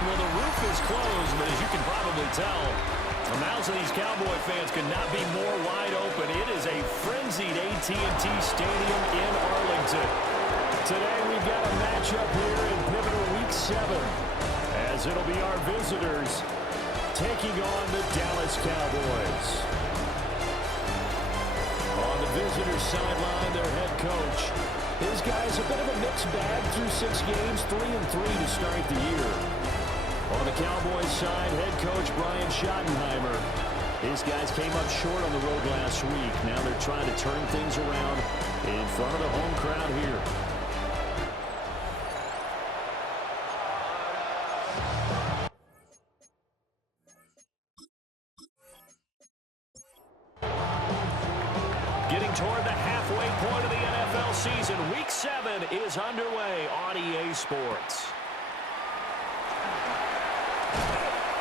Well, the roof is closed, but as you can probably tell, the mouths of these Cowboy fans could not be more wide open. It is a frenzied AT&T Stadium in Arlington. Today we've got a matchup here in pivotal Week 7, as it'll be our visitors taking on the Dallas Cowboys. On the visitors' sideline, their head coach. His guy's a bit of a mixed bag through 6 games, 3-3 to start the year. On the Cowboys' side, head coach Brian Schottenheimer. His guys came up short on the road last week. Now they're trying to turn things around in front of the home crowd here. Getting toward the halfway point of the NFL season, Week 7 is underway on EA Sports.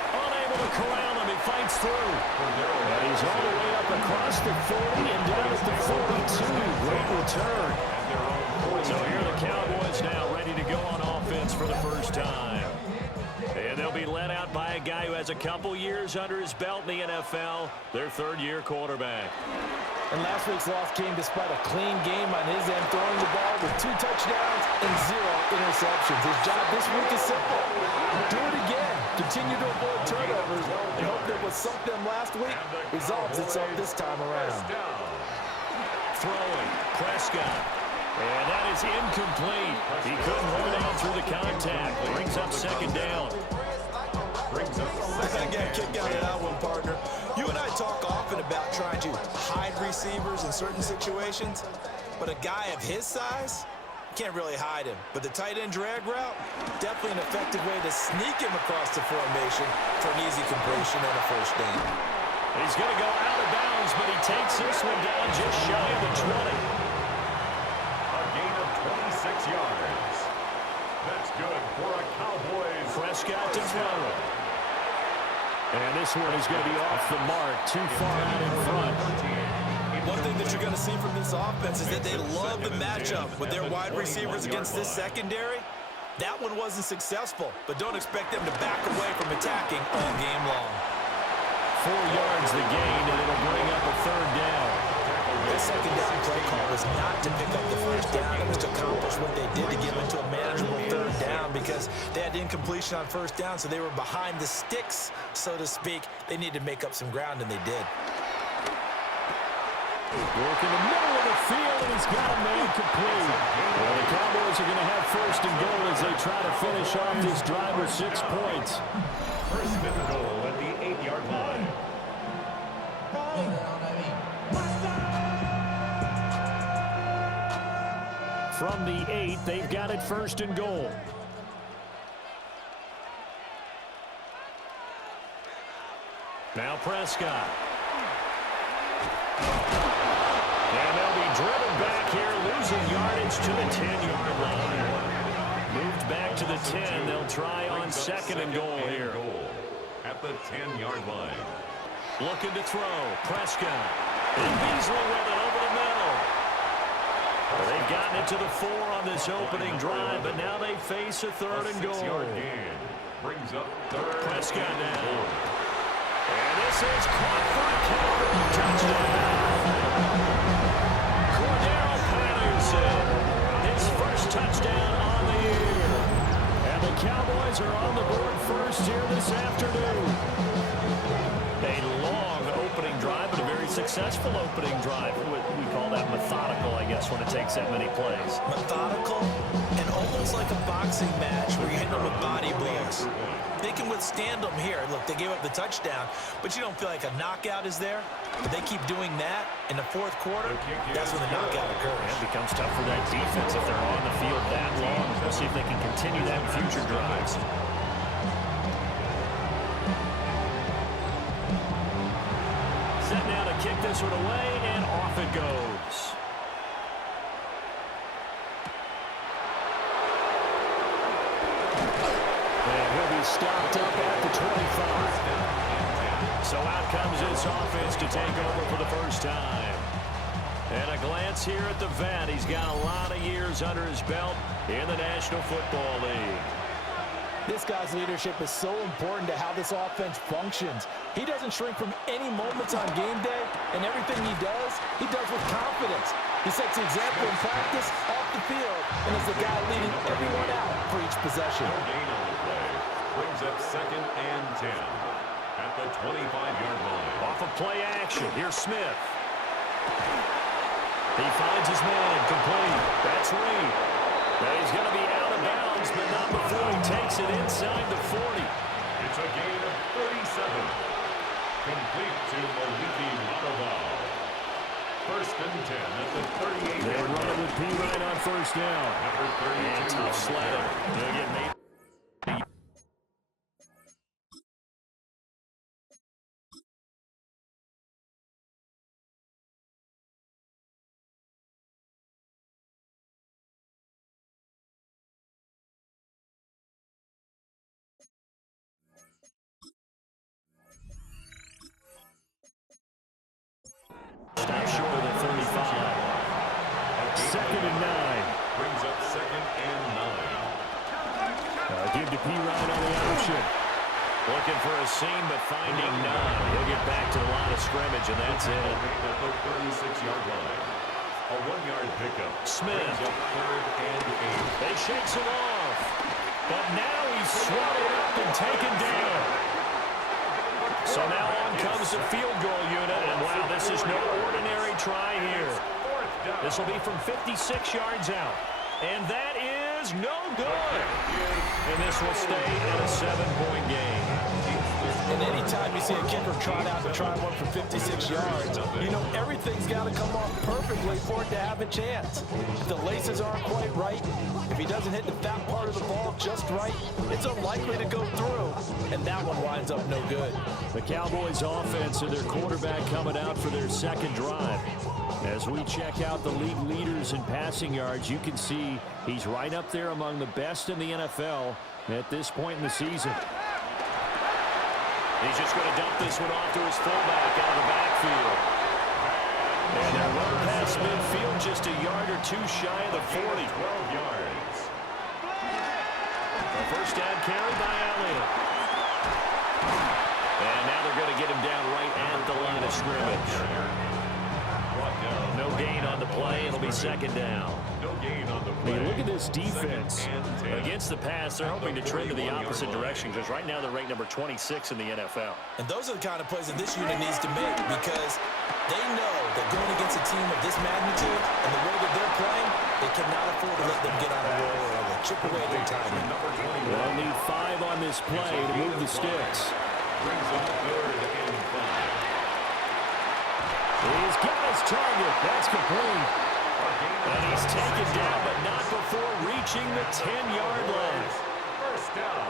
Unable to corral him, he fights through. And he's all the way up across the 40 and down at the 42. Great return. So here are the Cowboys now ready to go on offense for the first time. And they'll be led out by a guy who has a couple years under his belt in the NFL, their third-year quarterback. And last week's loss came despite a clean game on his end, throwing the ball with 2 touchdowns and 0 interceptions. His job this week is simple. Do it again. Continue to avoid turnovers and hope that what sunk them last week resolves itself this time around. Throwing, Prescott. And that is incomplete. He couldn't hold it out through the contact. Brings up second down. I got a kick out of that one, partner. You and I talk often about trying to hide receivers in certain situations, but a guy of his size can't really hide him. But the tight end drag route, definitely an effective way to sneak him across the formation for an easy completion and a first down. He's going to go out of bounds, but he takes this one down just shy of the 20. A gain of 26 yards. That's good for a Cowboys. Prescott to throw. And this one is going to be off the mark, too far out in front. One thing that you're going to see from this offense is that they love the matchup with their wide receivers against this secondary. That one wasn't successful, but don't expect them to back away from attacking all game long. 4 yards the gain, and it'll bring up a third down. The second down play call was not to pick up the first down. It was to accomplish what they did to get them into a manageable third down because they had incompletion on first down, so they were behind the sticks, so to speak. They needed to make up some ground, and they did. Work in the middle of the field, and he's got a man complete. Well, the Cowboys are going to have first and goal as they try to finish off this drive with 6 points. First and goal at the 8-yard line. From the 8, they've got it first and goal. Now Prescott. And they'll be driven back here, losing yardage to the 10-yard line. Moved back to the 10. They'll try on second and goal here. At the 10-yard line. Looking to throw. Prescott. And Beasley with it over the middle. They've gotten it to the 4 on this opening drive, but now they face a third and goal. Brings up third. Prescott now. And this is caught for a touchdown. Cordero Patterson, his first touchdown on the year. And the Cowboys are on the board first here this afternoon. A long opening drive, but a very successful opening drive. We call that methodical, I guess, when it takes that many plays. Methodical and almost like a boxing match where you hit them with body blows. They can withstand them here. Look, they gave up the touchdown, but you don't feel like a knockout is there. But they keep doing that in the fourth quarter. That's when the knockout occurs. It becomes tough for that defense if they're on the field that long. We'll see if they can continue that in future drives. Set now to kick this one away, and off it goes. And he'll be stopped up at the 25. So out comes this offense to take over for the first time. And a glance here at the vet. He's got a lot of years under his belt in the National Football League. This guy's leadership is so important to how this offense functions. He doesn't shrink from any moments on game day, and everything he does with confidence. He sets the example in practice, off the field, and is the guy leading everyone out for each possession. No gain on the play. Brings up 2nd and 10 at the 25-yard line. Off of play action, here's Smith. He finds his man, complete. That's Reed. Now he's going to be out of bounds, but not before he takes it inside the 40. It's a gain of 37. Complete to Maliki Mataval. 1st and 10 at the 38-yard line. They run it with P. Ryan on 1st down. Number 32. And tough slam. They'll get made. Stop short of the 35. 2nd and 9. Brings up 2nd and 9. Give to P. Ryan on the option. Looking for a seam, but finding none. He'll get back to the line of scrimmage, and that's it. At the 36-yard line. A 1-yard pickup. Smith. Brings up 3rd and 8. They shakes him off. But now he's swatted up and taken down. So now on comes the field goal unit, and wow, this is no ordinary try here. This will be from 56 yards out, and that is no good. And this will stay at a 7-point game. And anytime you see a kicker trot out to try one for 56 yards, you know everything's got to come off perfectly for it to have a chance. If the laces aren't quite right, if he doesn't hit the fat part of the ball just right, it's unlikely to go through, and that one winds up no good. The Cowboys offense and their quarterback coming out for their 2nd drive. As we check out the league leaders in passing yards, you can see he's right up there among the best in the NFL at this point in the season. He's just going to dump this one off to his fullback out of the backfield. And they're run past midfield just a yard or two shy of the 40. 12 yards. The 1st down carry by Elliott. And now they're going to get him down right at the line of scrimmage. No gain on the play. It'll be 2nd down. No gain on the play. Hey, look at this defense. Against the pass, they're hoping to trend to the opposite direction because right now they're ranked number 26 in the NFL. And those are the kind of plays that this unit needs to make because they know that going against a team of this magnitude and the way that they're playing, they cannot afford to let them get on a roll or they'll chip away their timing. They'll need 5 on this play to move the sticks. Brings up 3rd and 5. He's got his target. That's complete. And he's taken down, but not before reaching the 10-yard line. 1st down.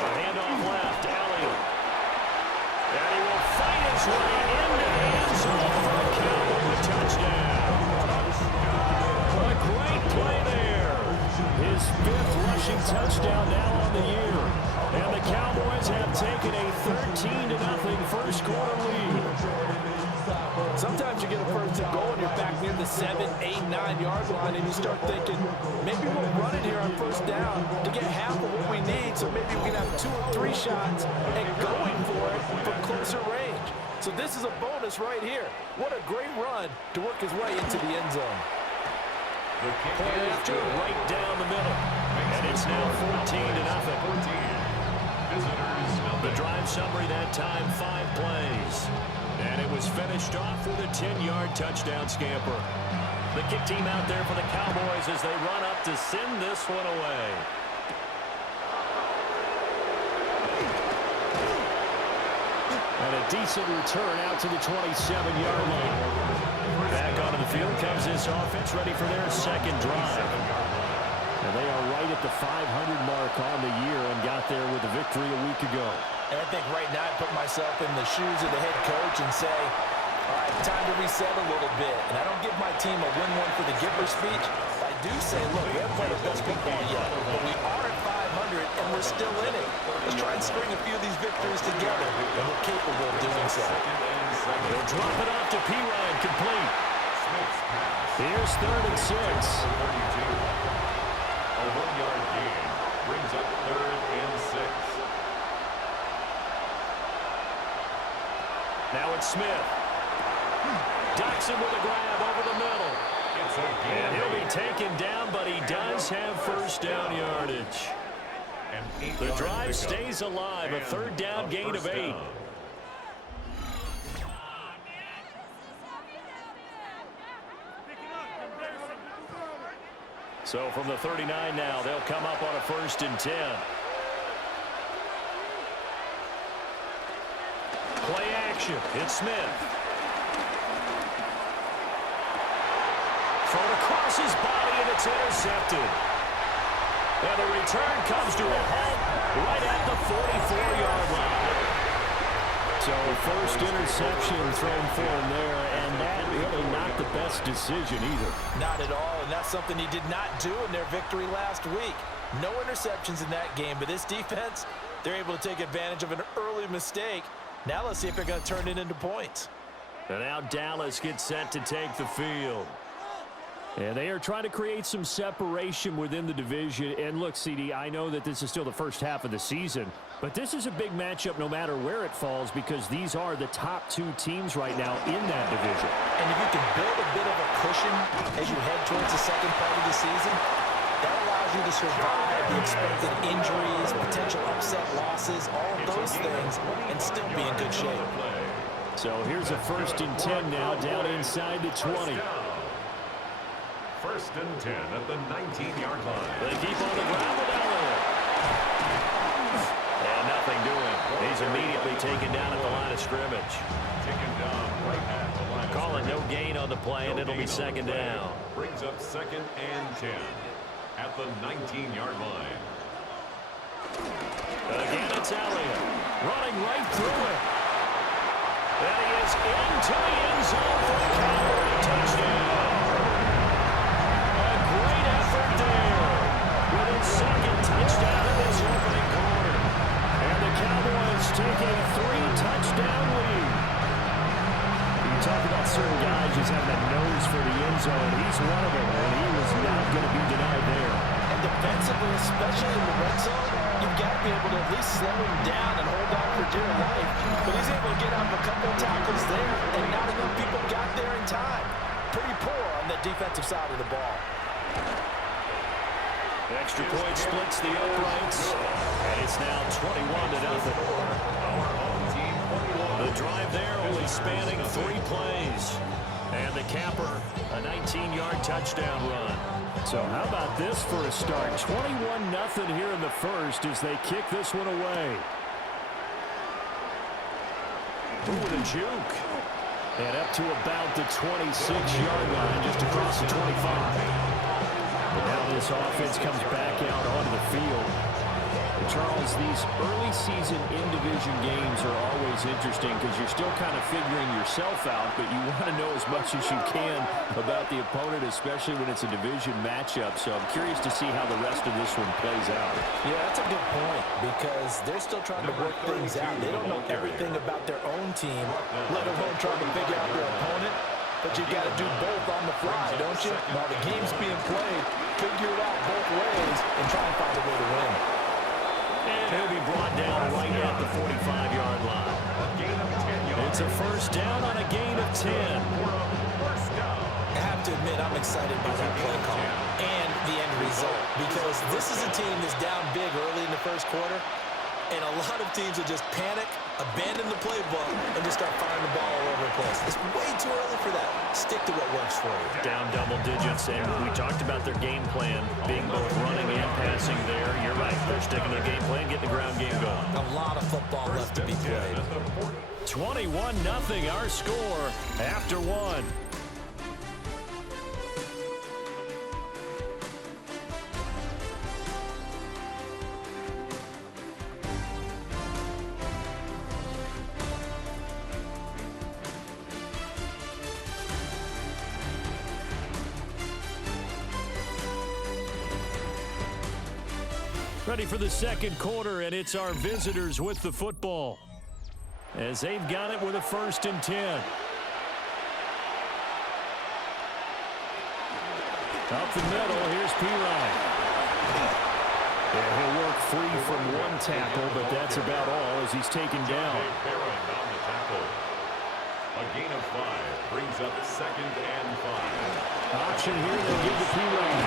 A handoff left, Elliott. And he will fight his way into the end zone for a Cowboy touchdown. A great play there. His 5th rushing touchdown now on the year. And the Cowboys have taken a 13-0 first quarter lead. Sometimes you get a 1st and goal and you're back near the 7, 8, 9-yard line and you start thinking, maybe we'll run it here on 1st down to get half of what we need so maybe we can have 2 or 3 shots and going for it from closer range. So this is a bonus right here. What a great run to work his way into the end zone. Point after, right down the middle. And it's now 14-0. The drive summary that time, 5 plays. And it was finished off with a 10-yard touchdown scamper. The kick team out there for the Cowboys as they run up to send this one away. And a decent return out to the 27-yard line. Back onto the field comes this offense ready for their 2nd drive. And they are right at the 500 mark on the year and got there with a victory a week ago. And I think right now I put myself in the shoes of the head coach and say, all right, time to reset a little bit. And I don't give my team a win one for the giver speech. I do say, look, we haven't played our best football yet, but we are at 500 and we're still in it. Let's try and string a few of these victories together, and we're capable of doing so. They'll drop it off to P. Ryan, complete. Here's 3rd and 6. A 1-yard Now it's Smith. Ducks him with a grab over the middle. And he'll be taken down, but he does have first down yardage. The drive stays alive. A third down gain of 8. So from the 39 now, they'll come up on a 1st and 10. Play action. It's Smith. Thrown across his body, and it's intercepted. And the return comes to a halt right at the 44-yard line. So first interception thrown for him there, and that really not the best decision either. Not at all, and that's something he did not do in their victory last week. No interceptions in that game, but this defense, they're able to take advantage of an early mistake. Now let's see if they're going to turn it into points. And now Dallas gets set to take the field. And they are trying to create some separation within the division. And look, CD, I know that this is still the first half of the season, but this is a big matchup no matter where it falls because these are the top 2 teams right now in that division. And if you can build a bit of a cushion as you head towards the second part of the season, that allows you to survive the expected injuries, potential upset losses, all of those things, and still be in good shape. So here's a 1st and 10 now down inside the 20. 1st and 10 at the 19-yard line. They keep on the ground with Elliott. And nothing doing. He's immediately taken down at the line of scrimmage. Taken down right at the line of Call it no scrimmage. gain on the play, and it'll be 2nd down. Brings up 2nd and 10 at the 19-yard line. Again, it's Elliott. Running right through it. And he is into the end zone for the Cowboys touchdown. With his 2nd touchdown in this opening quarter. And the Cowboys take a 3-touchdown lead. You talk about certain guys just having a nose for the end zone. He's one of them, and he was not going to be denied there. And defensively, especially in the red zone, you've got to be able to at least slow him down and hold on for dear life. But he's able to get out a couple of tackles there, and not enough people got there in time. Pretty poor on the defensive side of the ball. Extra point splits the uprights, and it's now 21-0. The drive there only spanning 3 plays. And the capper, a 19-yard touchdown run. So how about this for a start? 21-0 here in the 1st as they kick this one away. Ooh, the juke. And up to about the 26-yard line, just across the 25. But now this offense comes back out onto the field. And Charles, these early season in-division games are always interesting because you're still kind of figuring yourself out, but you want to know as much as you can about the opponent, especially when it's a division matchup. So I'm curious to see how the rest of this one plays out. Yeah, that's a good point because they're still trying to work things out. They don't know everything about their own team, let alone trying to figure out their opponent. But you've got to do both on the fly, don't you? While the game's being played, figure it out both ways and try and find a way to win. And he'll be brought down right at the 45-yard line. It's a 1st down on a gain of 10. I have to admit, I'm excited by that play call and the end result because this is a team that's down big early in the 1st quarter, and a lot of teams will just panic, abandon the playbook, and just start firing the ball all over the place. It's way too early for that. Stick to what works for you. Down double digits, and we talked about their game plan being both running and passing there. You're right. They're sticking to the game plan, getting the ground game going. A lot of football left to be played. 21-0 our score after 1. Ready for the 2nd quarter, and it's our visitors with the football as they've got it with a 1st and 10. Up the middle, here's Pirine. Yeah, he'll work free from one tackle, but that's about all as he's taken down. A gain of 5 brings up 2nd and 5. Option here, they'll give to P-Ryan.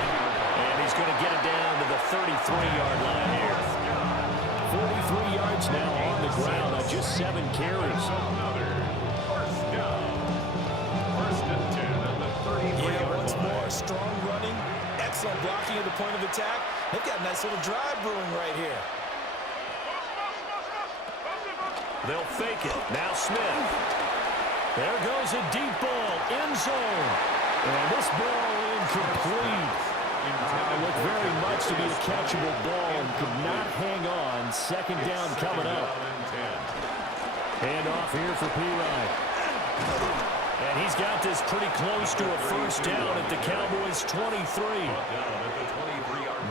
And he's going to get it down to the 33-yard line here. 43 yards now on the ground on just 7 carries. Another first down. 1st and 10 at the 33-yard Once line. more, strong running, excellent blocking at the point of attack. They've got a nice little drive brewing right here. They'll fake it. Now Smith. There goes a deep ball. End zone. And this ball incomplete. Looked very much to be a catchable ball and could not hang on. 2nd down coming up. Hand off here for P-Ryan. And he's got this pretty close to a first down at the Cowboys' 23.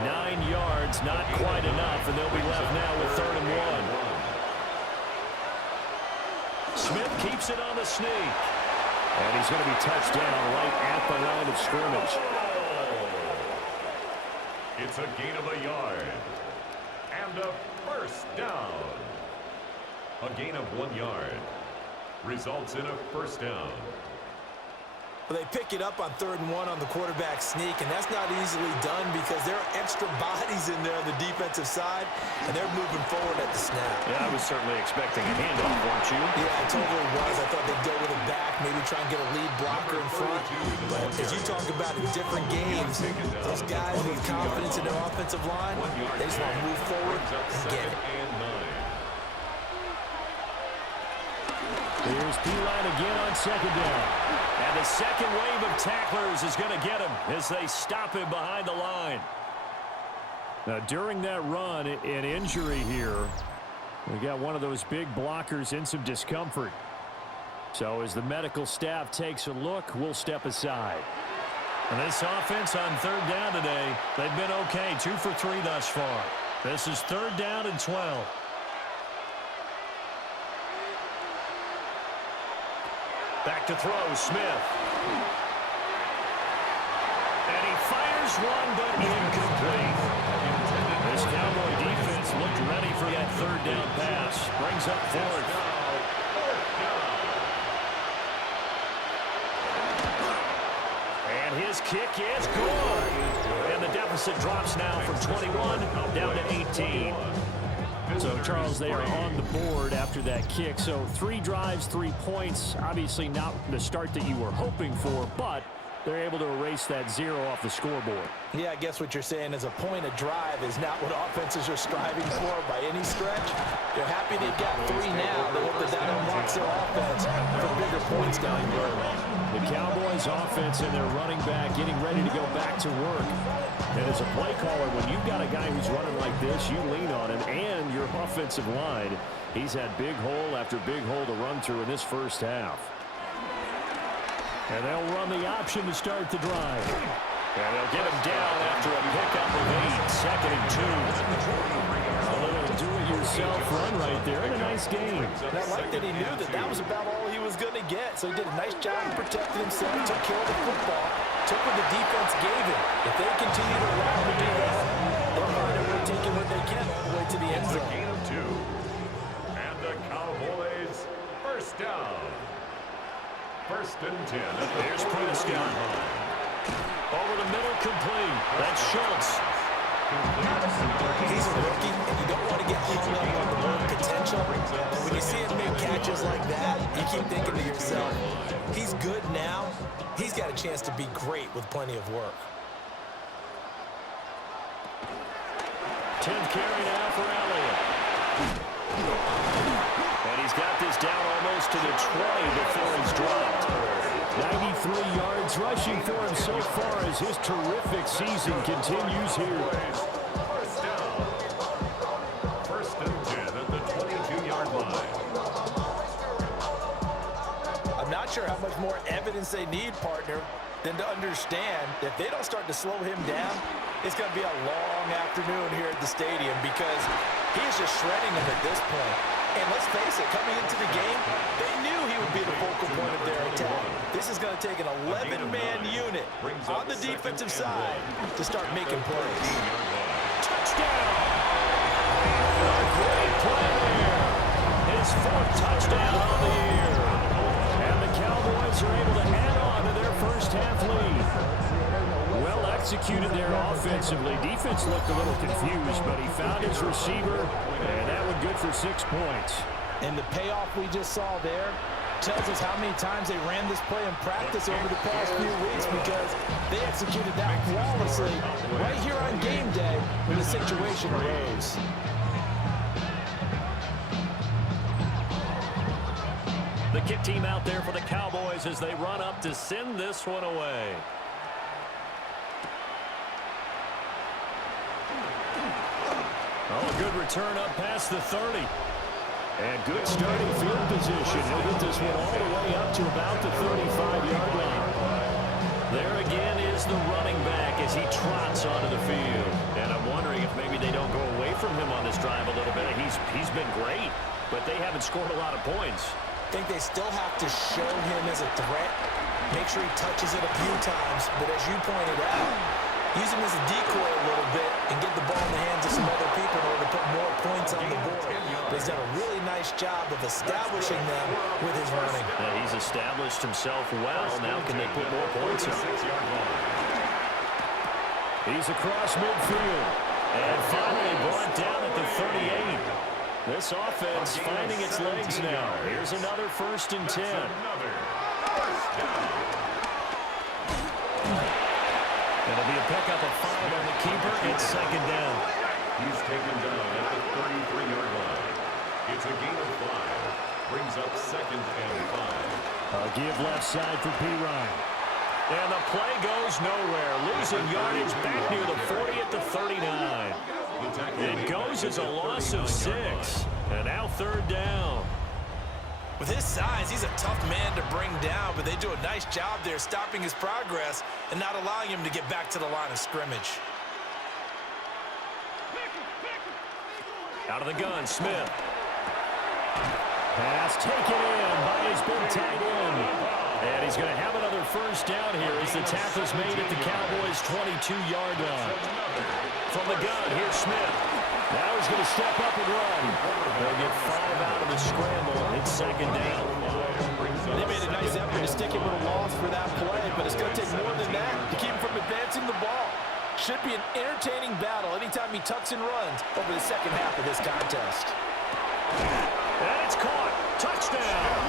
9 yards, not quite enough, and they'll be left now with 3rd and 1. Smith keeps it on the sneak. And he's going to be touched down right at the line of scrimmage. It's a gain of a yard. And a first down. A gain of 1 yard. Results in a first down. Well, they pick it up on 3rd and 1 on the quarterback sneak, and that's not easily done because there are extra bodies in there on the defensive side, and they're moving forward at the snap. Yeah, I was certainly expecting a handoff, weren't you? Yeah, I totally was. I thought they'd go with it back, maybe try and get a lead blocker in front. But as you talk about in different games, those guys with confidence in their offensive line, they just want to move forward and get it. Here's P-Line again on 2nd down. And the second wave of tacklers is going to get him as they stop him behind the line. Now, during that run, an injury here. We got one of those big blockers in some discomfort. So as the medical staff takes a look, we'll step aside. And this offense on 3rd down today, they've been okay. 2 for 3 thus far. This is 3rd down and 12. Back to throw, Smith. And he fires one, but incomplete. This Cowboy defense looked ready for that 3rd down pass. Brings up 4th. And his kick is good. And the deficit drops now from 21 down to 18. So, Charles, they are on the board after that kick. So 3 drives, 3 points. Obviously not the start that you were hoping for, but they're able to erase that 0 off the scoreboard. Yeah, I guess what you're saying is a point of drive is not what offenses are striving for by any stretch. They're happy they've got 3 now. They hope that unlocks their offense for bigger points down the road. The Cowboys offense and their running back getting ready to go back to work. And as a play caller, when you've got a guy who's running like this, you lean on him and your offensive line. He's had big hole after big hole to run through in this first half. And they'll run the option to start the drive. And they'll get him down after a pickup of 8, 2nd and 2. A little do-it-yourself run right there, and a nice game. And I like that he knew that that was about all he was going to get. So he did a nice job of protecting himself, took care of the football, took what the defense gave him. If they continue to run and do that, they'll find a way taking what they can all the way to the end zone. Gain of 2. And the Cowboys first down. 1st and 10. There's Prescott. Over the middle, complete. That's Schultz. He's a rookie, and you don't want to get hung up on the word potential. And when you see him make catches like that, you keep thinking to yourself, he's good now. He's got a chance to be great with plenty of work. 10th carry now for Elliott. And he's got this down almost to the 20 before he's dropped. 93 yards rushing for him so far as his terrific season continues here. First down. 1st and 10 at the 22-yard line. I'm not sure how much more evidence they need, partner, than to understand that if they don't start to slow him down, it's going to be a long afternoon here at the stadium because he is just shredding them at this point. And let's face it, coming into the game, they knew he would be the focal point of their attack. This is going to take an 11-man unit on the defensive side to start making plays. Touchdown! A great play there. His 4th touchdown on the year. And the Cowboys are able to add on to their first half lead. Well executed there offensively. Defense looked a little confused, but he found his receiver, and that one good for 6 points. And the payoff we just saw there tells us how many times they ran this play in practice over the past few weeks, because they executed that flawlessly right here on game day when the situation arose. The kick team out there for the Cowboys as they run up to send this one away. Oh, a good return up past the 30. And good starting field position. He'll get this one all the way up to about the 35-yard line. There again is the running back as he trots onto the field. And I'm wondering if maybe they don't go away from him on this drive a little bit. He's been great, but they haven't scored a lot of points. I think they still have to show him as a threat. Make sure he touches it a few times. But as you pointed out, use him as a decoy a little bit and get the ball in the hands of some other people in order to put more points on the board. But he's done a really nice job of establishing them with his running. Yeah, he's established himself well. Now can they put more points on? He's across midfield. And finally brought down at the 38. This offense finding its legs now. Here's another 1st and 10. It'll be a pickup of 5 on the keeper. It's 2nd down. He's taken down at the 33-yard line. It's a gain of 5. Brings up 2nd and 5. A give left side for P. Ryan. And the play goes nowhere. Losing yardage back near the 40 at the 39. It goes as a loss of 6. And now 3rd down. With his size, he's a tough man to bring down, but they do a nice job there stopping his progress and not allowing him to get back to the line of scrimmage. Out of the gun, Smith. Pass taken in by his big tight end. And he's going to have another 1st down here as the tackle's made at the Cowboys' 22-yard line. From the gun, here's Smith. Now he's going to step up and run. They'll get 5 out of the scramble. It's 2nd down. They made a nice effort to stick him with a loss for that play, but it's going to take more than that to keep him from advancing the ball. Should be an entertaining battle anytime he tucks and runs over the second half of this contest. And it's caught. Touchdown.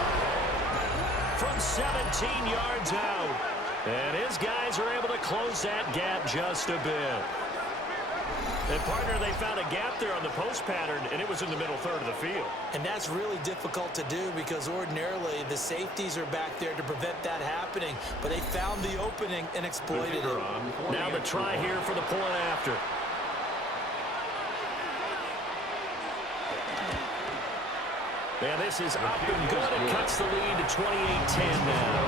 From 17 yards out. And his guys are able to close that gap just a bit. And, partner, they found a gap there on the post pattern, and it was in the middle 3rd of the field. And that's really difficult to do because ordinarily the safeties are back there to prevent that happening. But they found the opening and exploited it. Now the try here for the point after. And this is up and good. It cuts the lead to 28-10 now.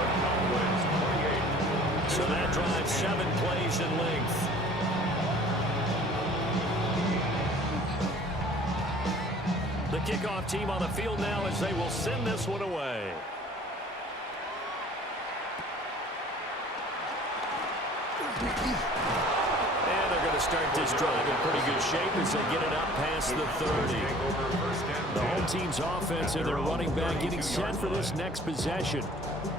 So that drives 7 plays in length. The kickoff team on the field now as they will send this one away. And they're going to start this drive in pretty good shape as they get it up past the 30. The home team's offense and their running back getting set for this next possession.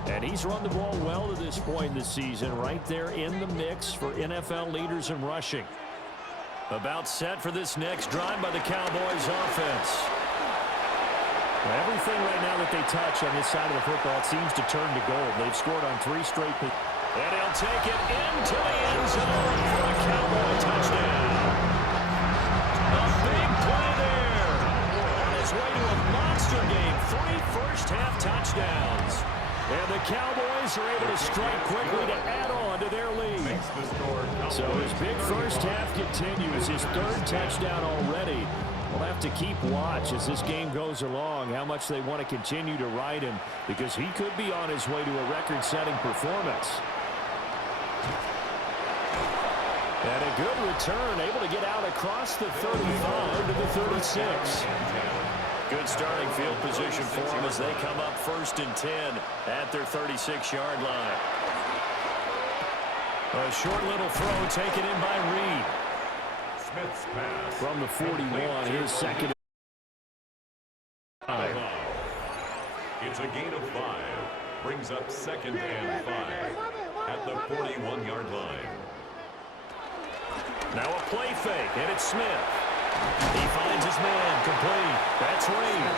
And he's run the ball well to this point in the season, right there in the mix for NFL leaders in rushing. About set for this next drive by the Cowboys offense. Everything right now that they touch on this side of the football seems to turn to gold. They've scored on 3 straight. And he'll take it into the end zone for a Cowboy touchdown. A big play there. On his way to a monster game. 3 first-half touchdowns. And the Cowboys are able to strike quickly to add on to their lead. So his big first half continues. His 3rd touchdown already. We'll have to keep watch as this game goes along, how much they want to continue to ride him, because he could be on his way to a record-setting performance. And a good return, able to get out across the 35 to the 36. Good starting field position for them as they come up 1st and 10 at their 36-yard line. A short little throw taken in by Reed. Smith's pass. From the 41, his 2nd. It's a gain of 5. brings up 2nd and 5 at the 41-yard line. Now a play fake, and it's Smith. He finds his man, complete. That's Reed.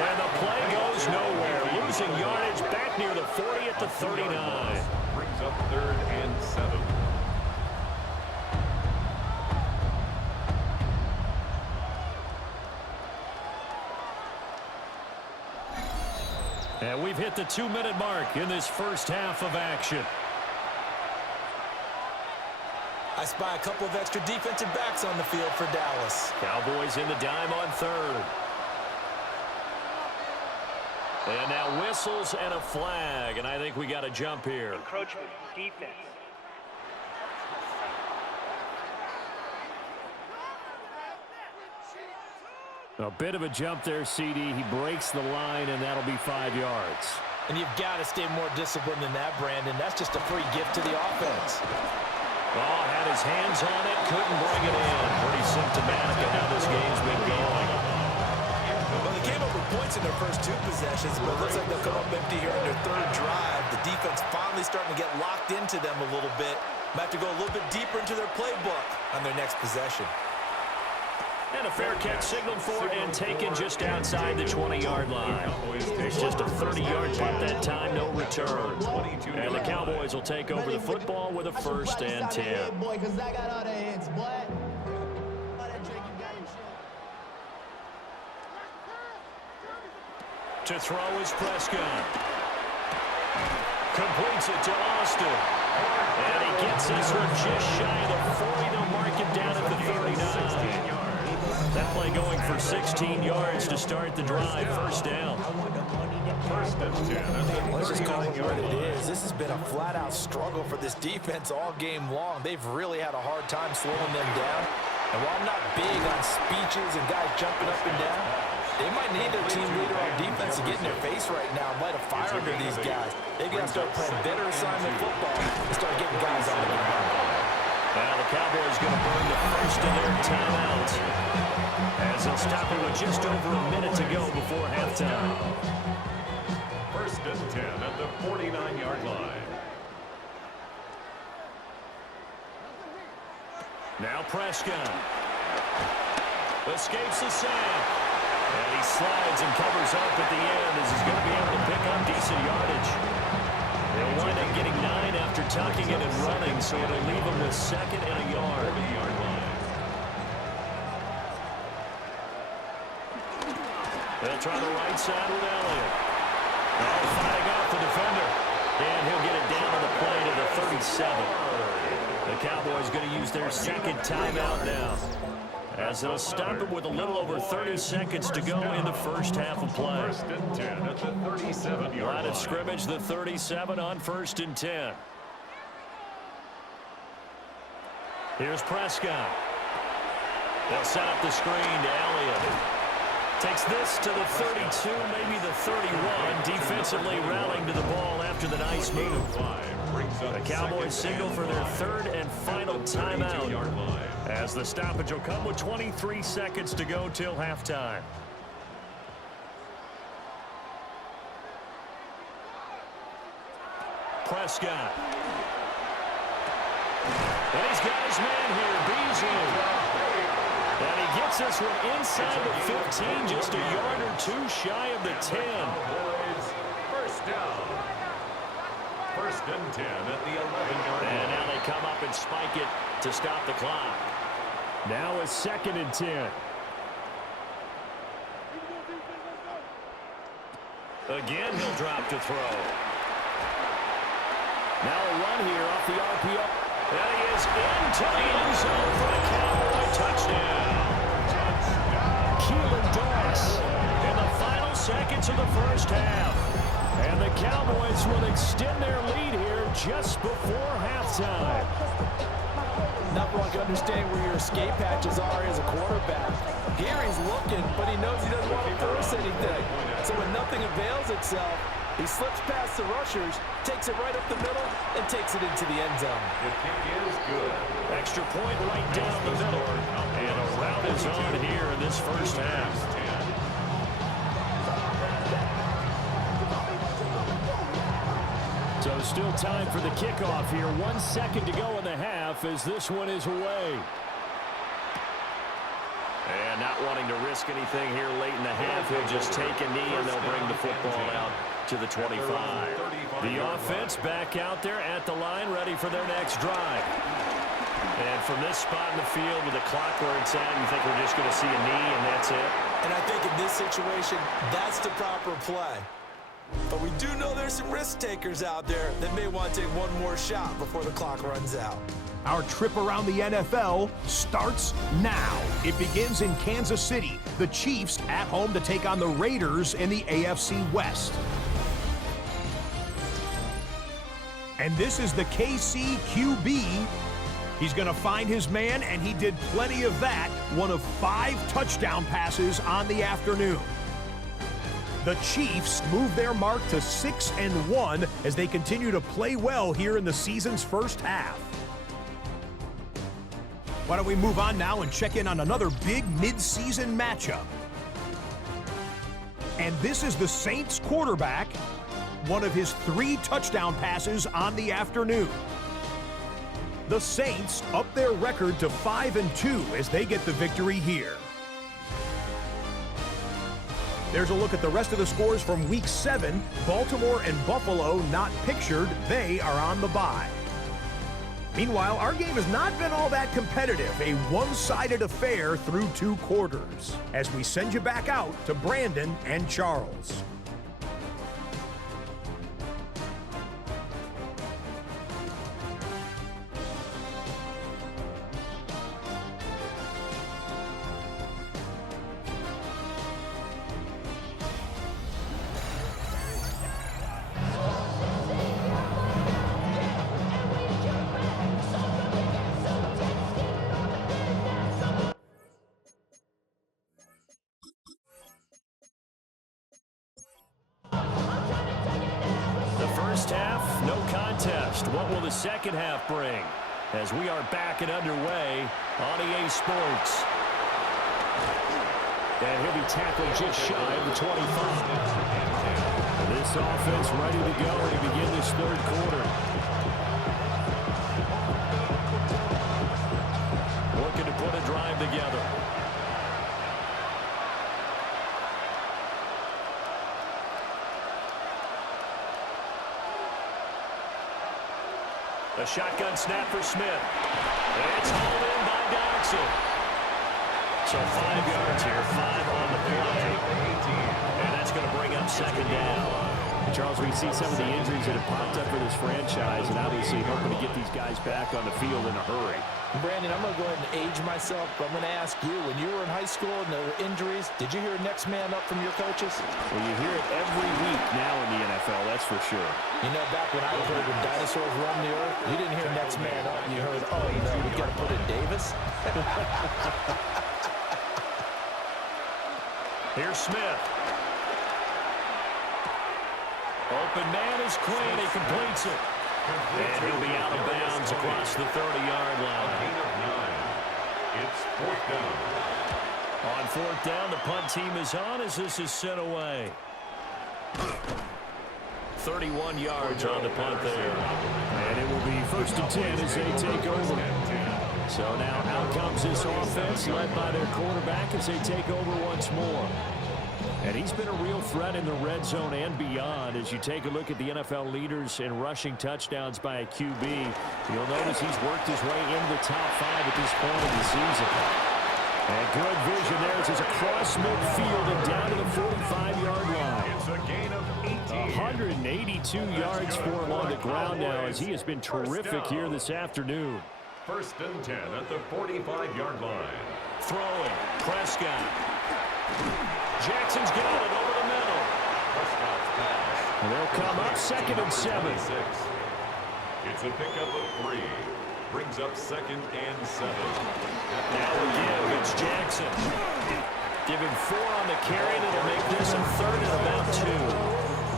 And the play goes nowhere. Losing yardage back near the 40 at the 39. Brings up 3rd and 7. And we've hit the 2-minute mark in this first half of action. I spy a couple of extra defensive backs on the field for Dallas. Cowboys in the dime on 3rd. And now whistles and a flag, and I think we got a jump here. Encroachment, defense. A bit of a jump there, CD. He breaks the line, and that'll be 5 yards. And you've got to stay more disciplined than that, Brandon. That's just a free gift to the offense. Oh, had his hands on it, couldn't bring it in. Pretty symptomatic of how this game's been going. Well, they came up with points in their first 2 possessions, but it looks like they'll come up empty here in their 3rd drive. The defense finally starting to get locked into them a little bit. Might have to go a little bit deeper into their playbook on their next possession. And a fair catch signaled for and taken just outside the 20-yard line. It's just a 30-yard punt that time, no return. And the Cowboys will take over the football with a 1st and 10. To throw is Prescott. Completes it to Austin. And he gets this one just shy of the 40. They'll mark him down at the 39. That play going for 16 yards to start the drive. 1st down. 1st and 10. Let's just call it what it is. This has been a flat-out struggle for this defense all game long. They've really had a hard time slowing them down. And while I'm not big on speeches and guys jumping up and down, they might need their team leader on defense to get in their face right now and light a fire under these guys. They've got to start playing better assignment football and start getting guys on the ground. Now the Cowboys going to burn the first of their timeouts as they'll stop it with just over a minute to go before halftime. 1st and 10 at the 49-yard line. Now Prescott escapes the sack. And he slides and covers up at the end as he's going to be able to pick up decent yardage. They'll wind up getting 9 after tucking it and running, so it'll leave him with 2nd and a yard. 40-yard line. They'll try the right side with Elliott. Oh, fighting off the defender. And he'll get it down on the play to the 37. The Cowboys going to use their 2nd timeout now, as they'll stop it with a little over 30 seconds to go in the first half of play. 1st and 10 at the 37-yard line. Line of scrimmage, the 37 on 1st and 10. Here's Prescott. They'll set up the screen to Elliott. Takes this to the 32, maybe the 31. Defensively rallying to the ball after the nice move. The Cowboys signal for their 3rd and final timeout, as the stoppage will come with 23 seconds to go till halftime. Prescott. And he's got his man here, Beasley. And he gets this one inside the 15, just a yard or 2 shy of the 10. 1st down. 1st and 10 at the 11-yard line. And now they come up and spike it to stop the clock. Now a 2nd and 10. Again, he'll drop to throw. Now a run here off the RPO. And he is into the end zone for a Cowboy touchdown. Keelan Doss in the final seconds of the first half. And the Cowboys will extend their lead here just before halftime. Not one can understand where your escape hatches are as a quarterback. Here he's looking, but he knows he doesn't want to force anything. So when nothing avails itself, he slips past the rushers, takes it right up the middle, and takes it into the end zone. The kick is good. Extra point right down the middle. And a rout is on here in this first half. Still time for the kickoff here. 1 second to go in the half as this one is away. And not wanting to risk anything here late in the half, he'll just take a knee and they'll bring the football out to the 25. The offense back out there at the line, ready for their next drive. And from this spot in the field with the clock where it's at, you think we're just going to see a knee and that's it? And I think in this situation, that's the proper play. But we do know there's some risk takers out there that may want to take one more shot before the clock runs out. Our trip around the NFL starts now. It begins in Kansas City. The Chiefs at home to take on the Raiders in the AFC West. And this is the KC QB. He's going to find his man, and he did plenty of that. One of 5 touchdown passes on the afternoon. The Chiefs move their mark to 6-1 as they continue to play well here in the season's first half. Why don't we move on now and check in on another big mid-season matchup. And this is the Saints quarterback, one of his 3 touchdown passes on the afternoon. The Saints up their record to 5-2 as they get the victory here. There's a look at the rest of the scores from Week 7. Baltimore and Buffalo not pictured. They are on the bye. Meanwhile, our game has not been all that competitive, a one-sided affair through 2 quarters, as we send you back out to Brandon and Charles. What will the second half bring as we are back and underway on EA Sports? And he'll be tackled just shy of the 25. This offense ready to go to begin this third quarter. Looking to put a drive together. A shotgun snap for Smith. It's hauled in by Dodson. So 5 yards here, 5 on the play. And that's going to bring up second down. Charles, we see some of the injuries that have popped up for this franchise, and obviously hoping to get these guys back on the field in a hurry. Brandon, I'm going to go ahead and age myself, but I'm going to ask you, when you were in high school and there were injuries, did you hear next man up from your coaches? Well, you hear it every week now in the NFL, that's for sure. You know, back when I played when dinosaurs roamed the earth, you didn't hear next man up. You heard, oh, no, we got to put in Davis. Here's Smith. Open man is Quinn. He completes it. And he'll be out of bounds across the 30-yard line. Gain of 9. It's 4th down. On 4th down, the punt team is on as this is sent away. 31 yards on the punt there. And it will be 1st and 10 as they take over. So now out comes this offense led by their quarterback as they take over once more. And he's been a real threat in the red zone and beyond. As you take a look at the NFL leaders in rushing touchdowns by a QB, you'll notice he's worked his way into the top 5 at this point of the season. And good vision there as he's across midfield and down to the 45-yard line. It's a gain of 18. 182 yards for him on the ground now as he has been terrific here this afternoon. 1st and 10 at the 45-yard line. Throwing, Prescott. Jackson's got it over the middle. Prescott's pass. And they'll come up 2nd and 7. It's a pickup of 3. Brings up 2nd and 7. Now again, it's Jackson. Give him 4 on the carry, and it'll make this a 3rd and about 2.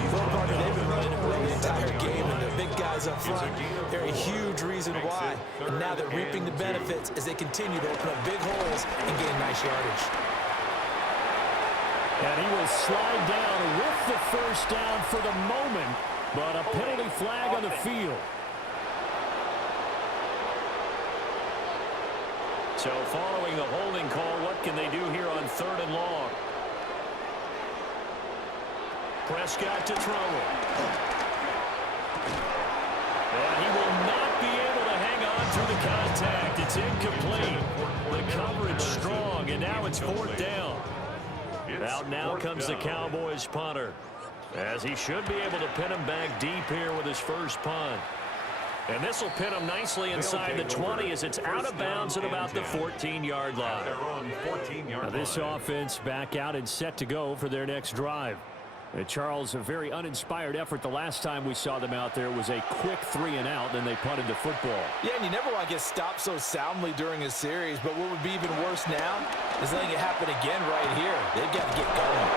They've been running it the entire game, and the big guys up front, they're a huge reason why. And now they're reaping the benefits as they continue to open up big holes and gain nice yardage. And he will slide down with the 1st down for the moment But a penalty flag on the field. So following the holding call, what can they do here on 3rd and long? Prescott to throw it. And he will not be able to hang on through the contact. It's incomplete. The coverage strong, and now it's 4th down. Out now comes the Cowboys punter, as he should be able to pin him back deep here with his first punt. And this will pin him nicely inside the 20 as it's out of bounds at about the 14-yard line. Now this offense back out and set to go for their next drive. Charles, a very uninspired effort the last time we saw them out there. Was a quick 3-and-out, then they punted the football. Yeah, and you never want to get stopped so soundly during a series, but what would be even worse now is letting it happen again right here. They've got to get going.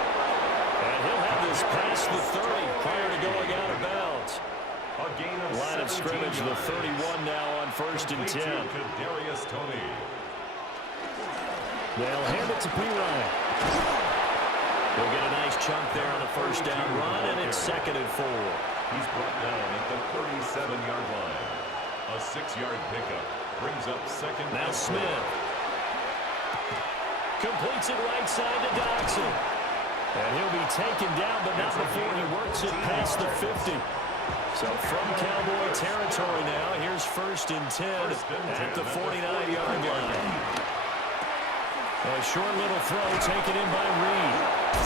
And he'll have this past the 30 prior to going out of bounds. Line of scrimmage, the 31 now on 1st and 10. They'll hand it to P. Ryan. They'll get a nice chunk there on the first down run, and it's 2nd and 4. He's brought down at the 37-yard line. A 6-yard pickup brings up 2nd. Now Smith completes it right side to Dodson. And he'll be taken down, but not before he works it past the 50. So from Cowboy territory now, here's 1st and 10 at the 49-yard line. A short little throw taken in by Reed.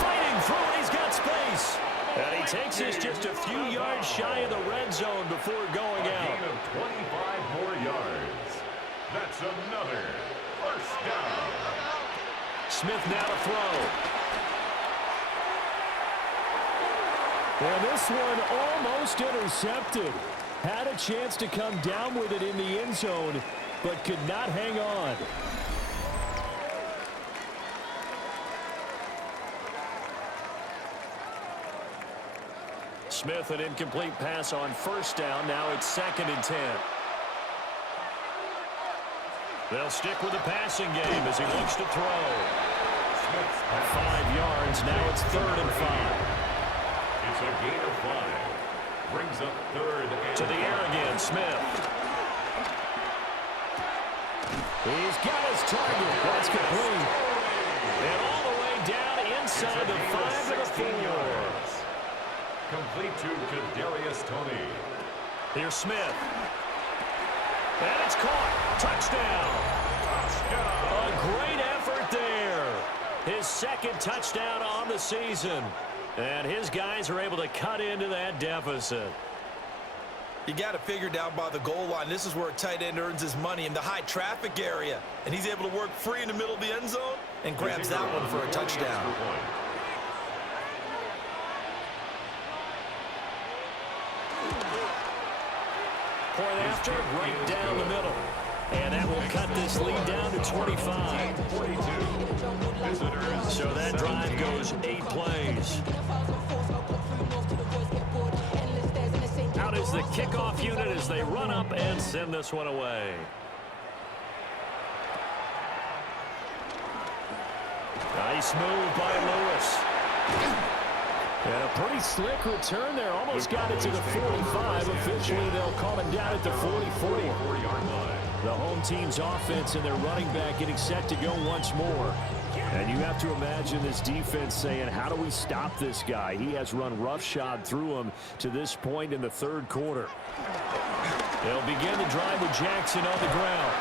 Fighting through it, he's got space. And he takes this just a few yards shy of the red zone before going out. A gain of 25 more yards. That's another 1st down. Smith now to throw. And this one almost intercepted. Had a chance to come down with it in the end zone, but could not hang on. Smith, an incomplete pass on 1st down. Now it's 2nd and 10. They'll stick with the passing game as he looks to throw. 5 yards. Now it's 3rd and 5. It's a gain of 5. Brings up 3rd and to the air again, Smith. He's got his target. That's complete. And all the way down inside the 5 to the 4. Complete to Kadarius Toney. Here's Smith. And it's caught. Touchdown. A great effort there. His 2nd touchdown on the season. And his guys are able to cut into that deficit. You got to figure down by the goal line. This is where a tight end earns his money, in the high traffic area. And he's able to work free in the middle of the end zone and grabs that one for a touchdown. Point after, right down the middle. And that will cut this lead down to 25. So that drive goes 8 plays. Out is the kickoff unit as they run up and send this one away. Nice move by Lewis. And a pretty slick return there. Almost got it to the 45. Officially, they'll call him down at the 44. The home team's offense and their running back getting set to go once more. And you have to imagine this defense saying, how do we stop this guy? He has run roughshod through him to this point in the 3rd quarter. They'll begin the drive with Jackson on the ground.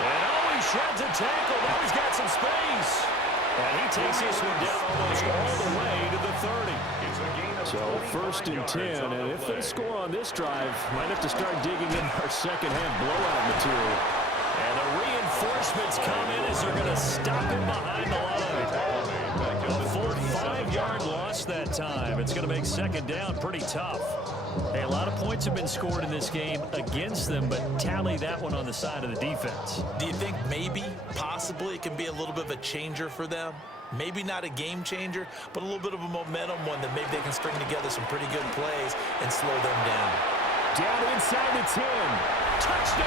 And he shreds a tackle. Now he's got some space. And he takes this one down almost all the way to the 30. So 1st and 10, and if they score on this drive, might have to start digging in our second-half blowout material. And the reinforcements come in as they're going to stop him behind the line. A full 5-yard loss that time. It's going to make 2nd down pretty tough. Hey, a lot of points have been scored in this game against them, but tally that one on the side of the defense. Do you think maybe, possibly, it can be a little bit of a changer for them? Maybe not a game changer, but a little bit of a momentum one that maybe they can string together some pretty good plays and slow them down. Down inside the 10. Touchdown,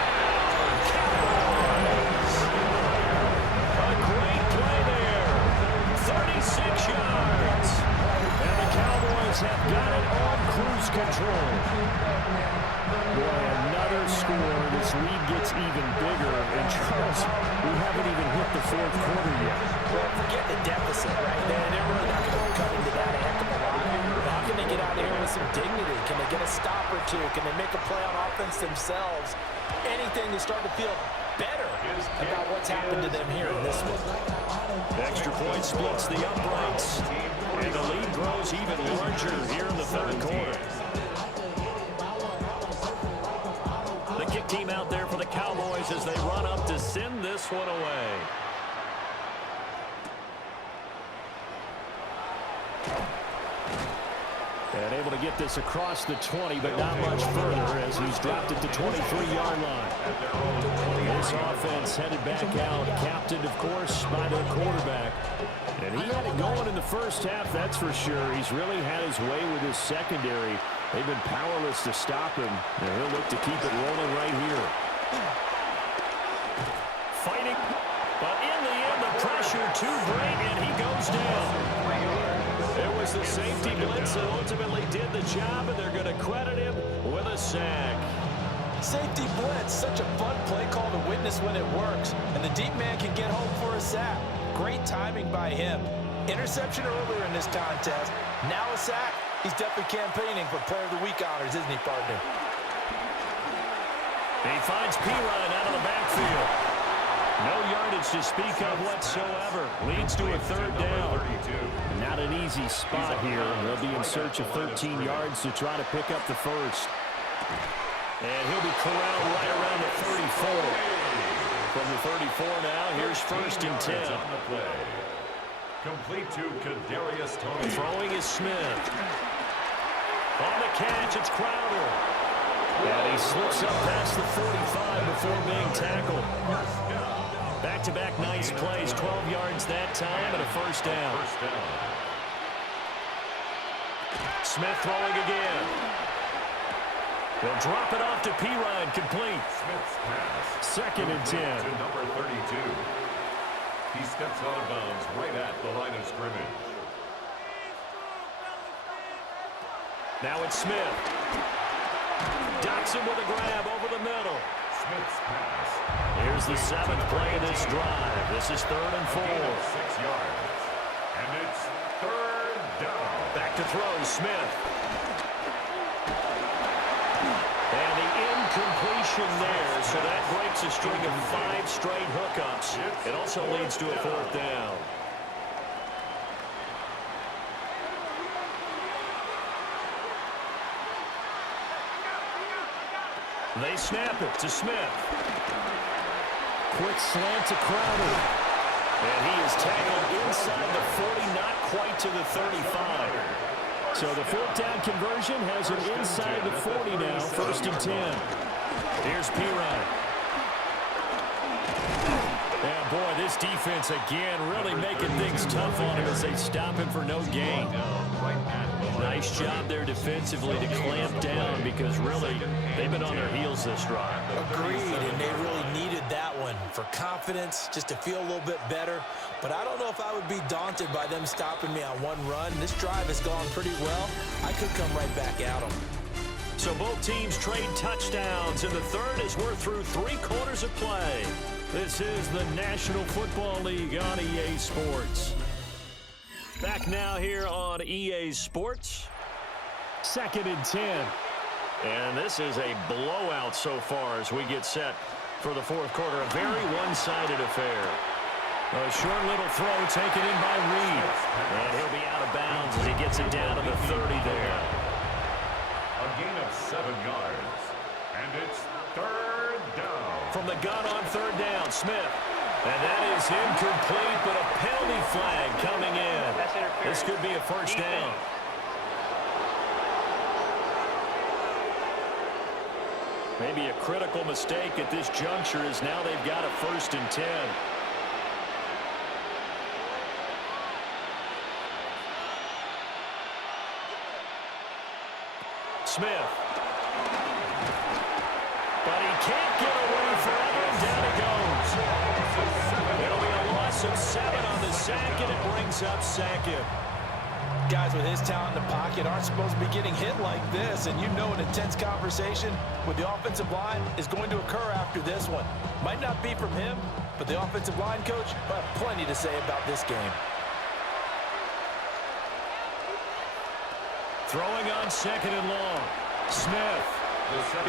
Cowboys! A great play there. 36 yards. And the Cowboys have got it on cruise control. Boy, another score. This lead gets even bigger. And Charles, we haven't even hit the fourth quarter yet. Well, forget the deficit, right? They're really not going to cut into that a heck of a lot. But how can they get out of here with some dignity? Can they get a stop or two? Can they make a play on offense themselves? Anything to start to feel better about what's happened to them here in this one. Extra point splits the uprights. And the lead grows even larger here in the third quarter. The kick team out there for the Cowboys as they run up to send this one away. And able to get this across the 20, but not much further as he's dropped it to 23-yard line. This offense headed back out, captained, of course, by the quarterback. And he had it going in the first half, that's for sure. He's really had his way with his secondary. They've been powerless to stop him. And he'll look to keep it rolling right here. Fighting, but in the end, the pressure too great, and he goes down. It was the safety blitz that ultimately did the job, and they're going to credit him with a sack. Safety blitz, such a fun play call to witness when it works. And the deep man can get home for a sack. Great timing by him. Interception earlier in this contest. Now a sack. He's definitely campaigning for Player of the Week honors, isn't he, partner? He finds Pirine out of the backfield. No yardage to speak of whatsoever. Leads to a third down. Not an easy spot here. They'll be in search of 13 yards to try to pick up the first. And he'll be corralled right around the 34. From the 34 now, here's first and 10. Complete to Kadarius Toney. Throwing is Smith. On the catch, it's Crowder. And he slips up past the 45 before being tackled. Back-to-back nice plays, 12 yards that time, and a first down. Smith throwing again. They'll drop it off to Pirine, complete. Smith's pass. Second and 10. To number 32. He steps out of bounds right at the line of scrimmage. Now it's Smith. Docks him with a grab over the middle. Smith's pass. Here's the seventh play of this drive. This is 3rd and 4. 6 yards. And it's 3rd down. Back to throw, Smith. And the incompletion there, so that breaks a string of 5 straight hookups. It also leads to a 4th down. They snap it to Smith. Quick slant to Crowder. And he is tackled inside the 40, not quite to the 35. So the 4th down conversion has him inside the 40 now, 1st and 10. Here's Pirine. And boy, this defense again really making things tough on him as they stop him for no gain. Nice job there defensively to clamp down because really they've been on their heels this drive. Agreed, and they really needed that one for confidence, just to feel a little bit better. But I don't know if I would be daunted by them stopping me on one run. This drive has gone pretty well. I could come right back at them. So both teams trade touchdowns in the third as we're through 3 quarters of play. This is the National Football League on EA Sports. Back now here on EA Sports. 2nd and 10. And this is a blowout so far as we get set for the 4th quarter. A very one-sided affair. A short little throw taken in by Reed. And he'll be out of bounds as he gets it down to the 30 there. A gain of 7 yards. And it's 3rd down. From the gun on 3rd down, Smith. And that is incomplete, but a penalty flag coming in. This could be a first down. Maybe a critical mistake at this juncture is now they've got a 1st and 10. Smith. But he can't get away forever, and down he goes. It'll be a loss of 7 on the sack, and it brings up 2nd. Guys with his talent in the pocket aren't supposed to be getting hit like this, and you know an intense conversation with the offensive line is going to occur after this one. Might not be from him, but the offensive line coach will have plenty to say about this game. Throwing on 2nd and long. Smith.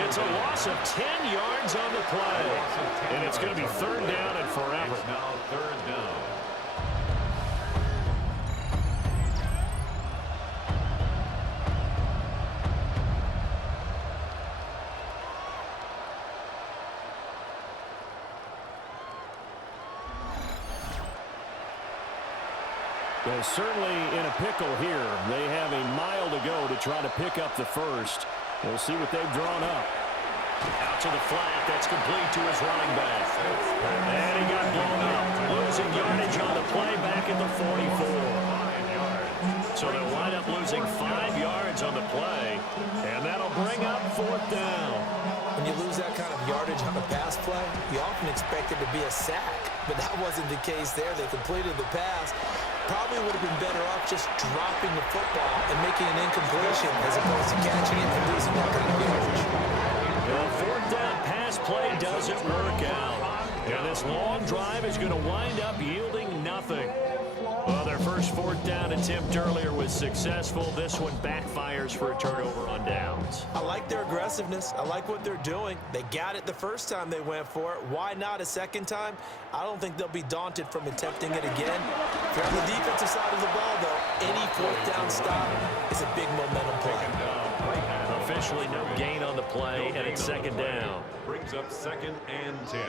It's a loss of 10 yards on the play. And it's going to be 3rd down and forever. It's now 3rd down. Well, certainly in a pickle here. They have a mile to go to try to pick up the first. We'll see what they've drawn up. Out to the flat. That's complete to his running back. And he got blown up. Losing yardage on the play back at the 44. So they'll wind up losing 5 yards on the play. And that'll bring up 4th down. When you lose that kind of yardage on a pass play, you often expect it to be a sack. But that wasn't the case there. They completed the pass. Probably would have been better off just dropping the football and making an incompletion as opposed to catching it and losing that kind of yardage. The 4th down pass play doesn't work out. And this long drive is going to wind up yielding nothing. Well, their first 4th down attempt earlier was successful. This one backfires for a turnover on downs. I like their aggressiveness. I like what they're doing. They got it the first time they went for it. Why not a second time? I don't think they'll be daunted from attempting it again. If you're on the defensive side of the ball, though, any 4th down stop is a big momentum play. Officially no gain on the play, and it's 2nd down. Brings up 2nd and 10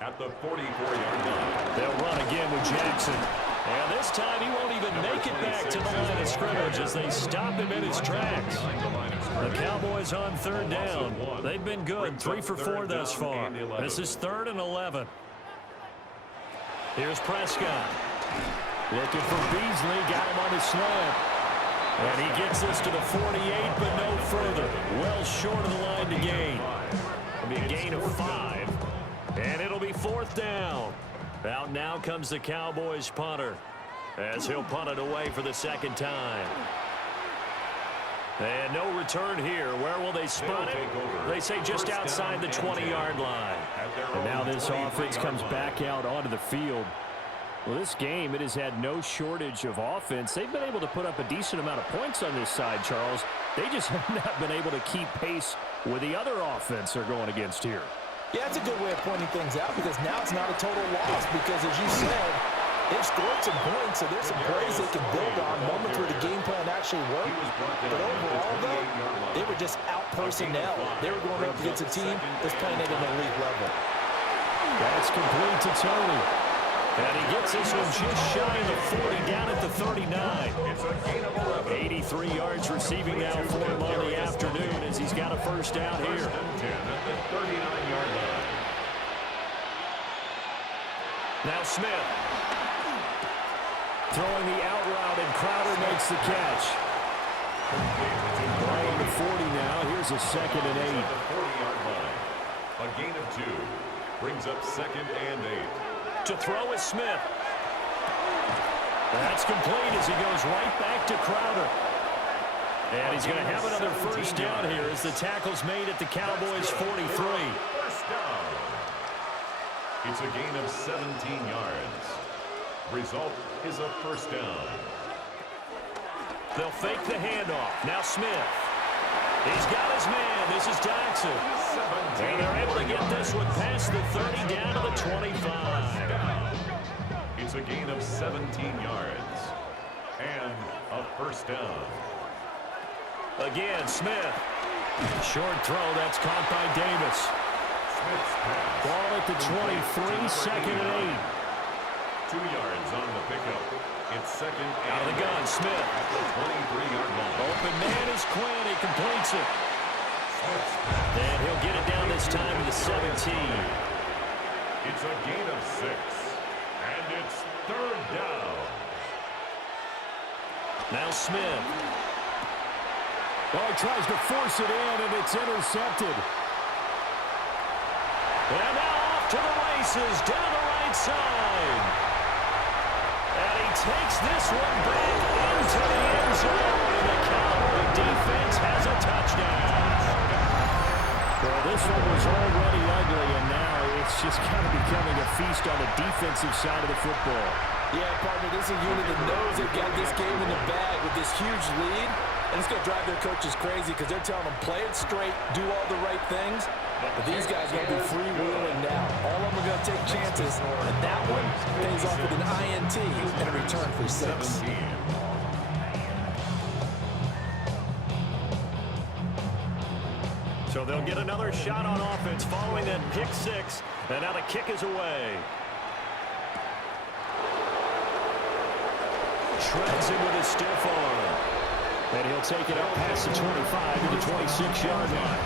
at the 44-yard line. They'll run again with Jackson. And this time he won't even make it back to the line of scrimmage as they stop him in his tracks. The Cowboys on 3rd down. They've been good, 3 for 4 thus far. This is 3rd and 11. Here's Prescott. Looking for Beasley, got him on his slant. And he gets this to the 48, but no further. Well short of the line to gain. It'll be a gain of 5. And it'll be 4th down. Out now comes the Cowboys punter as he'll punt it away for the 2nd time. And no return here. Where will they spot it? They say just outside the 20-yard line. And now this offense comes back out onto the field. Well, this game, it has had no shortage of offense. They've been able to put up a decent amount of points on this side, Charles. They just have not been able to keep pace with the other offense they're going against here. Yeah, that's a good way of pointing things out because now it's not a total loss because, as you said, they've scored some points, so there's some plays they can build on, moments where the game plan actually worked. But overall, though, they were just out personnel. They were going up against a team that's playing at an elite level. That's complete to Tony. And he gets this one just shy of the 40, down at the 39. 83 yards receiving now for him on the afternoon as he's got a 1st down here. Now Smith. Throwing the out route, and Crowder makes the catch. Right to 40 now. Here's a 2nd and 8. A gain of 2. Brings up 2nd and 8. To throw is Smith. That's complete as he goes right back to Crowder. And he's going to have another 1st down here as the tackle's made at the Cowboys' 43. 1st down. It's a gain of 17 yards. Result is a 1st down. They'll fake the handoff. Now Smith. He's got his man. This is Jackson. And they're able to get this one past the 30 down to the 25. It's a gain of 17 yards. And a 1st down. Again, Smith. Short throw. That's caught by Davis. Ball at the 23, 2nd and 8. 2 yards on the pickup. It's 2nd and out of the gun, Smith. At the 23-yard line. Open man is Quinn. He completes it. And he'll get it down this time to the 17. It's a gain of 6. And it's 3rd down. Now Smith. Oh, he tries to force it in, and it's intercepted. And now off to the races, down the right side. And he takes this one back into the end zone, and the Cowboy defense has a touchdown. Well, this one was already ugly, and now it's just kind of becoming a feast on the defensive side of the football. Yeah, partner, this is a unit that knows they've got this game in the bag with this huge lead, and it's going to drive their coaches crazy because they're telling them play it straight, do all the right things, but these guys are going to be freewheeling now. All of them are going to take chances, and that one pays off with an INT and a return for 6. So they'll get another shot on offense following that pick 6, and now the kick is away. Shreds him with his stiff arm. And he'll take it up past the 25 to the 26-yard line.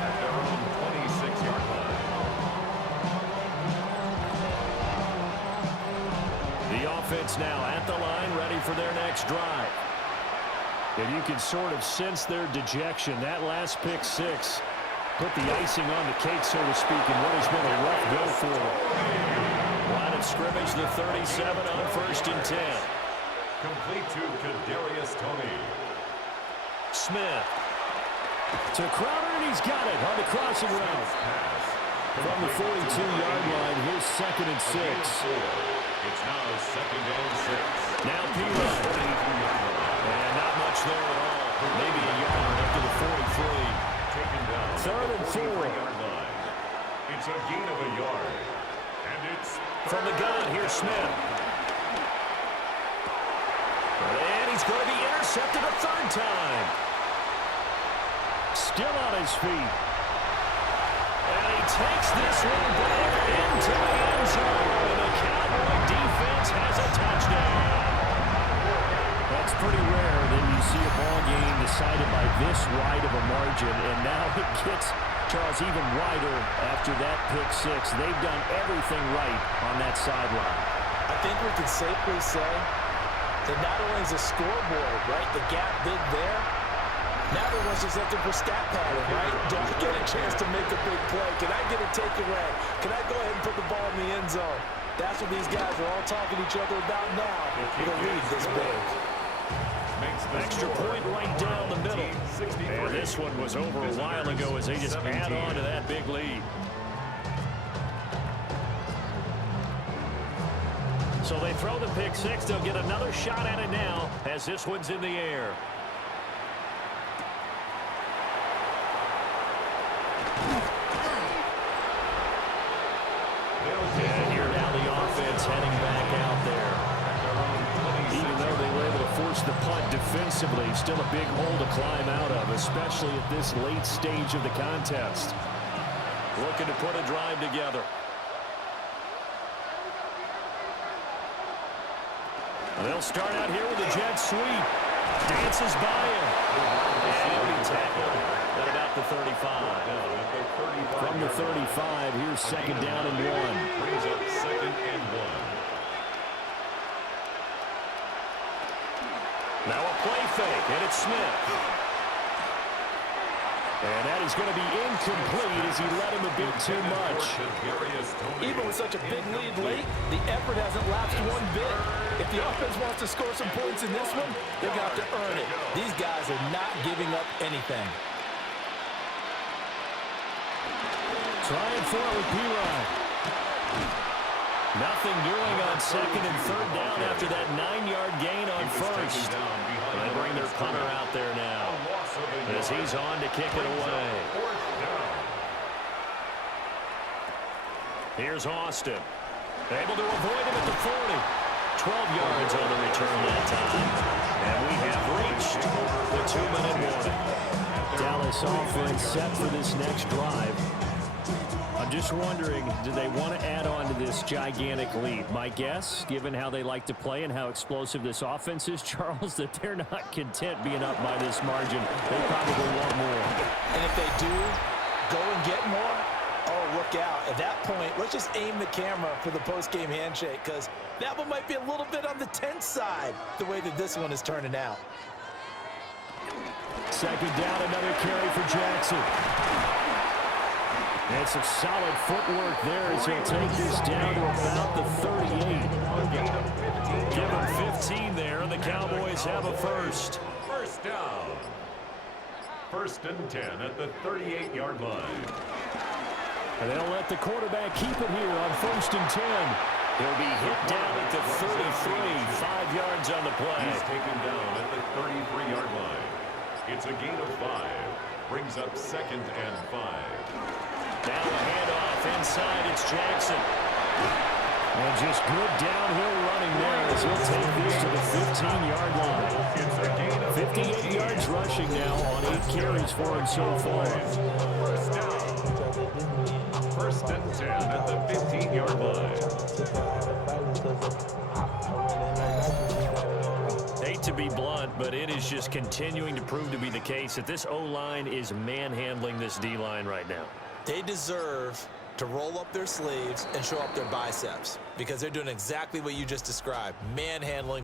At their own 26-yard line. The offense now at the line, ready for their next drive. And you can sort of sense their dejection. That last pick 6 put the icing on the cake, so to speak, in what has been a rough go for them. Line of scrimmage, the 37 on 1st and 10. Complete to Kadarius Toney. Smith to Crowder, and he's got it on the crossing route. From the 42-yard line, here's 2nd and 6. It's now 2nd and 6. Now P-Rod. And not much there at all. Maybe a yard up to the 43. Taken down. 3rd and 4. It's a gain of a yard. And it's From the gun, here's Smith. And he's going to be intercepted a 3rd time. Still on his feet. And he takes this one back into the end zone. And the Cowboy defense has a touchdown. That's pretty rare that you see a ball game decided by this wide of a margin. And now it gets, Charles, even wider after that pick 6. They've done everything right on that sideline. I think we can safely say that not only is the scoreboard, right, the gap big there, now everyone's just looking for stat pattern, right? Do I get a chance to make a big play? Can I get a takeaway? Can I go ahead and put the ball in the end zone? That's what these guys are all talking to each other about now with a lead this big. Extra point right down the middle. And this one was over a while ago as they just add on to that big lead. So they throw the pick 6. They'll get another shot at it now as this one's in the air. And here now the offense heading back out there. Even though they were able to force the punt defensively, still a big hole to climb out of, especially at this late stage of the contest. Looking to put a drive together. They'll start out here with a jet sweep. Dances by him. And he'll be tackled at about the 35. From the 35, here's 2nd down and 1. Brings up 2nd and 1. Now a play fake, and it's Smith. And that is going to be incomplete as he let him a bit too much. Even with such a big lead late, the effort hasn't lapsed one bit. If the offense wants to score some points in this one, they're going to have to earn it. These guys are not giving up anything. Trying for it with P-Rod. Nothing doing on 2nd and 3rd down after that 9-yard gain on 1st. They bring their punter out there now as he's on to kick it away. Here's Austin. Able to avoid him at the 40. 12 yards on the return that time. And we have reached the 2-minute warning. Dallas offense set for this next drive. I'm just wondering, do they want to add on to this gigantic lead? My guess, given how they like to play and how explosive this offense is, Charles, that they're not content being up by this margin. They probably want more. And if they do go and get more, oh, look out. At that point, let's just aim the camera for the post-game handshake, because that one might be a little bit on the tense side, the way that this one is turning out. 2nd down, another carry for Jackson. And some solid footwork there as he'll take this down to about the 38. Give him 15 there, and the Cowboys Cowboys have a first. First down. 1st and 10 at the 38-yard line. And they'll let the quarterback keep it here on 1st and 10. He'll be hit down at the 33, 5 yards on the play. He's taken down at the 33-yard line. It's a gain of 5. Brings up 2nd and 5. Now a handoff inside. It's Jackson. And just good downhill running there as he'll take this to the 15-yard line. It's a gain of 58 yards rushing now on 8 carries for him so far. First down. 1st and 10 at the 15-yard line. Hate to be blunt, but it is just continuing to prove to be the case that this O-line is manhandling this D-line right now. They deserve to roll up their sleeves and show up their biceps because they're doing exactly what you just described, manhandling